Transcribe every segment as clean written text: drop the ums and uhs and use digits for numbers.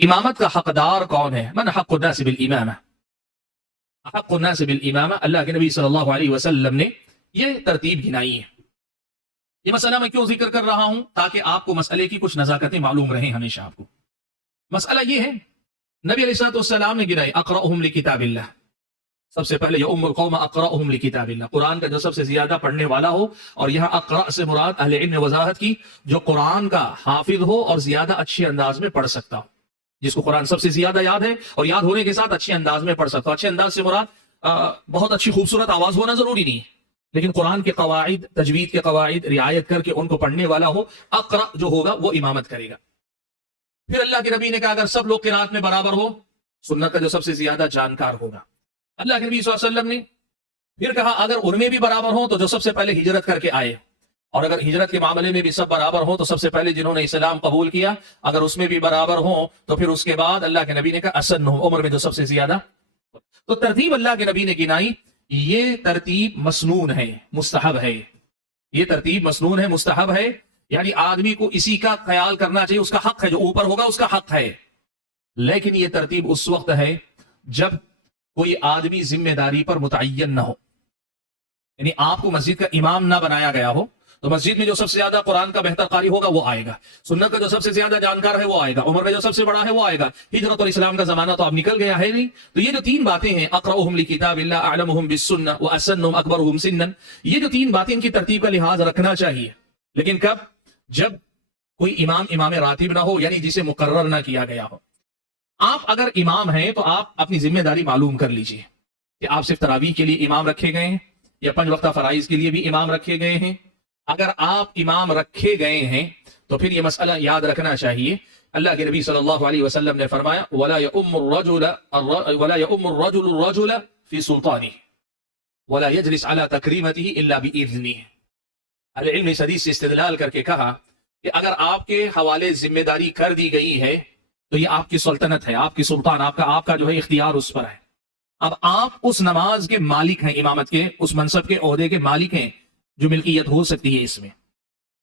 امامت کا حقدار کون ہے؟ من حق الناس بالامامہ، حق الناس بالامامہ، اللہ کے نبی صلی اللہ علیہ وسلم نے یہ ترتیب گنائی ہے۔ یہ مسئلہ میں کیوں ذکر کر رہا ہوں؟ تاکہ آپ کو مسئلے کی کچھ نزاکتیں معلوم رہیں ہمیشہ آپ کو۔ مسئلہ یہ ہے، نبی علیہ الصلوۃ والسلام نے گنائی اقرأہم لکتاب اللہ، سب سے پہلے یؤم القوم اقرأہم لکتاب اللہ، قرآن کا جو سب سے زیادہ پڑھنے والا ہو، اور یہاں اقرأ سے مراد اہل علم نے وضاحت کی جو قرآن کا حافظ ہو اور زیادہ اچھے انداز میں پڑھ سکتا ہو، جس کو قرآن سب سے زیادہ یاد ہے اور یاد ہونے کے ساتھ اچھے انداز میں پڑھ سکتا ہو۔ اچھے انداز سے مراد بہت اچھی خوبصورت آواز ہونا ضروری نہیں ہے، لیکن قرآن کے قواعد، تجوید کے قواعد رعایت کر کے ان کو پڑھنے والا ہو، اقرأ جو ہوگا وہ امامت کرے گا۔ پھر اللہ کے نبی نے کہا اگر سب لوگ قرات میں برابر ہو، سنت کا جو سب سے زیادہ جانکار ہوگا۔ اللہ کے نبی صلی اللہ علیہ وسلم نے پھر کہا اگر ان میں بھی برابر ہو تو جو سب سے پہلے ہجرت کر کے آئے، اور اگر ہجرت کے معاملے میں بھی سب برابر ہوں تو سب سے پہلے جنہوں نے اسلام قبول کیا، اگر اس میں بھی برابر ہوں تو پھر اس کے بعد اللہ کے نبی نے کہا اسنہم، عمر میں جو سب سے زیادہ۔ تو ترتیب اللہ کے نبی نے گنائی، یہ ترتیب مسنون ہے، مستحب ہے، یہ ترتیب مسنون ہے، مستحب ہے، یعنی آدمی کو اسی کا خیال کرنا چاہیے، اس کا حق ہے، جو اوپر ہوگا اس کا حق ہے۔ لیکن یہ ترتیب اس وقت ہے جب کوئی آدمی ذمہ داری پر متعین نہ ہو، یعنی آپ کو مسجد کا امام نہ بنایا گیا ہو تو مسجد میں جو سب سے زیادہ قرآن کا بہتر قاری ہوگا وہ آئے گا، سنت کا جو سب سے زیادہ جانکار ہے وہ آئے گا، عمر میں جو سب سے بڑا ہے وہ آئے گا۔ ہجرت اور اسلام کا زمانہ تو اب نکل گیا ہے نہیں، تو یہ جو تین باتیں ہیں، اقرأہم لکتاب اللہ، اعلمہم بالسنہ، واسنہم اکبرہم سنا، یہ جو تین باتیں ان کی ترتیب کا لحاظ رکھنا چاہیے، لیکن کب؟ جب کوئی امام راتب نہ ہو، یعنی جسے مقرر نہ کیا گیا ہو۔ آپ اگر امام ہیں تو آپ اپنی ذمہ داری معلوم کر لیجئے کہ آپ صرف تراویح کے لیے امام رکھے گئے ہیں یا 5 وقتہ فرائض کے لیے بھی امام رکھے گئے ہیں۔ اگر آپ امام رکھے گئے ہیں تو پھر یہ مسئلہ یاد رکھنا چاہیے، اللہ کے نبی صلی اللہ علیہ وسلم نے فرمایا وَلَا يَؤُمُّ الرَّجُلُ الرَّجُلَ فِي سُلْطَانِهِ وَلَا يَجْلِسْ عَلَى تَكْرِيمَتِهِ إِلَّا بِإِذْنِهِ۔ اہل علم اس حدیث سے استدلال کر کے کہا کہ اگر آپ کے حوالے ذمہ داری کر دی گئی ہے تو یہ آپ کی سلطنت ہے، آپ کی سلطان، آپ کا جو ہے اختیار اس پر ہے۔ اب آپ اس نماز کے مالک ہیں، امامت کے اس منصب کے عہدے کے مالک ہیں جو ملکیت ہو سکتی ہے اس میں،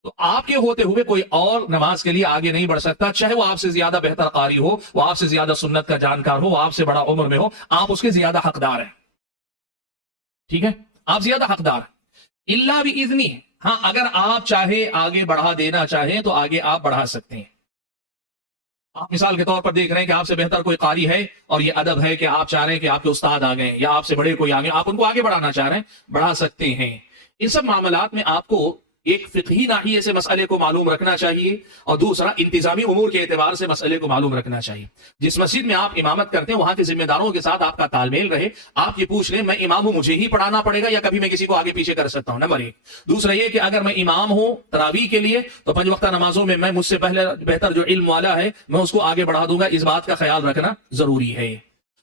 تو آپ کے ہوتے ہوئے کوئی اور نماز کے لیے آگے نہیں بڑھ سکتا، چاہے وہ آپ سے زیادہ بہتر قاری ہو، وہ آپ سے زیادہ سنت کا جانکار ہو، وہ آپ سے بڑا عمر میں ہو، آپ اس کے زیادہ حقدار ہیں، ٹھیک ہے، آپ زیادہ حقدار ہیں۔ الا باذنہ، ہاں اگر آپ چاہے آگے بڑھا دینا چاہیں تو آگے آپ بڑھا سکتے ہیں۔ آپ مثال کے طور پر دیکھ رہے ہیں کہ آپ سے بہتر کوئی قاری ہے اور یہ ادب ہے کہ آپ چاہ رہے ہیں کہ آپ کے استاد آ گئے یا آپ سے بڑے کوئی آگے، آپ ان کو آگے بڑھانا چاہ رہے ہیں، بڑھا سکتے ہیں۔ ان سب معاملات میں آپ کو ایک فقہی ناحیے سے مسئلے کو معلوم رکھنا چاہیے، اور دوسرا انتظامی امور کے اعتبار سے مسئلے کو معلوم رکھنا چاہیے۔ جس مسجد میں آپ امامت کرتے ہیں وہاں کے ذمہ داروں کے ساتھ آپ کا تال میل رہے، آپ یہ پوچھ لیں میں امام ہوں، مجھے ہی پڑھانا پڑے گا یا کبھی میں کسی کو آگے پیچھے کر سکتا ہوں، نمبر 1۔ دوسرا یہ کہ اگر میں امام ہوں تراویح کے لیے تو 5 وقتہ نمازوں میں مجھ سے پہلے بہتر جو علم والا ہے میں اس کو آگے بڑھا دوں گا، اس بات کا خیال رکھنا ضروری ہے۔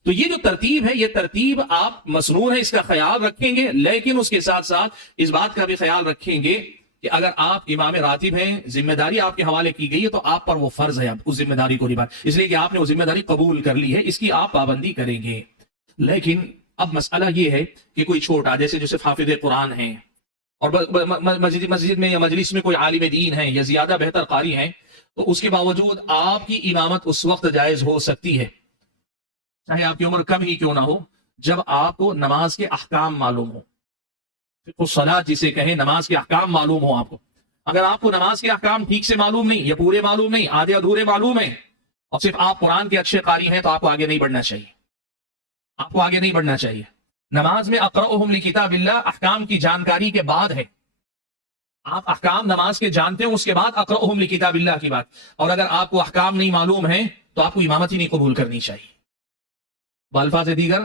تو یہ جو ترتیب ہے، یہ ترتیب آپ مسنون ہے، اس کا خیال رکھیں گے، لیکن اس کے ساتھ ساتھ اس بات کا بھی خیال رکھیں گے کہ اگر آپ امام راتب ہیں، ذمہ داری آپ کے حوالے کی گئی ہے تو آپ پر وہ فرض ہے اب اس ذمہ داری کو نبھانا، اس لیے کہ آپ نے وہ ذمہ داری قبول کر لی ہے، اس کی آپ پابندی کریں گے۔ لیکن اب مسئلہ یہ ہے کہ کوئی چھوٹا جیسے حافظ قرآن ہیں اور مسجد میں یا مجلس میں کوئی عالم دین ہے یا زیادہ بہتر قاری ہیں، تو اس کے باوجود آپ کی امامت اس وقت جائز ہو سکتی ہے، چاہے آپ کی عمر کم ہی کیوں نہ ہو، جب آپ کو نماز کے احکام معلوم ہو، الصلاۃ جسے کہیں، نماز کے احکام معلوم ہو آپ کو۔ اگر آپ کو نماز کے احکام ٹھیک سے معلوم نہیں یا پورے معلوم نہیں، آدھے ادھورے معلوم ہیں، اور صرف آپ قرآن کے اچھے قاری ہیں، تو آپ کو آگے نہیں بڑھنا چاہیے، آپ کو آگے نہیں بڑھنا چاہیے۔ نماز میں اقرأہم لکتاب اللہ احکام کی جانکاری کے بعد ہے، آپ احکام نماز کے جانتے ہیں، اس کے بعد اقرأہم لکتاب اللہ کی بات، اور اگر آپ کو احکام نہیں معلوم ہیں تو آپ کو امامت ہی نہیں قبول کرنی چاہیے۔ بالفاظ دیگر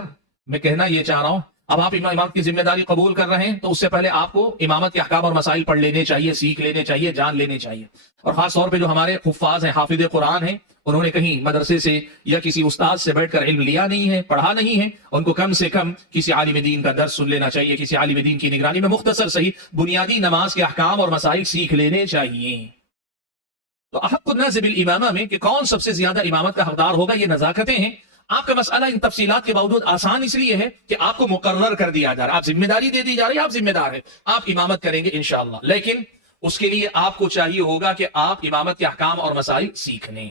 میں کہنا یہ چاہ رہا ہوں، اب آپ امامت کی ذمہ داری قبول کر رہے ہیں تو اس سے پہلے آپ کو امامت کے احکام اور مسائل پڑھ لینے چاہیے، سیکھ لینے چاہیے، جان لینے چاہیے۔ اور خاص طور پہ جو ہمارے حفاظ ہیں، حافظ قرآن ہیں، انہوں نے کہیں مدرسے سے یا کسی استاد سے بیٹھ کر علم لیا نہیں ہے، پڑھا نہیں ہے، ان کو کم سے کم کسی عالم دین کا درس سن لینا چاہیے، کسی عالم دین کی نگرانی میں مختصر صحیح بنیادی نماز کے احکام اور مسائل سیکھ لینے چاہیے۔ تو احق الناس بالامامہ میں کہ کون سب سے زیادہ امامت کا حقدار ہوگا، یہ نزاکتیں ہیں۔ آپ کا مسئلہ ان تفصیلات کے باوجود آسان اس لیے ہے کہ آپ کو مقرر کر دیا جا رہا ہے، آپ ذمہ داری دے دی جا رہی ہے، آپ ذمہ دار ہیں، آپ امامت کریں گے انشاءاللہ، لیکن اس کے لیے آپ کو چاہیے ہوگا کہ آپ امامت کے احکام اور مسائل سیکھ لیں۔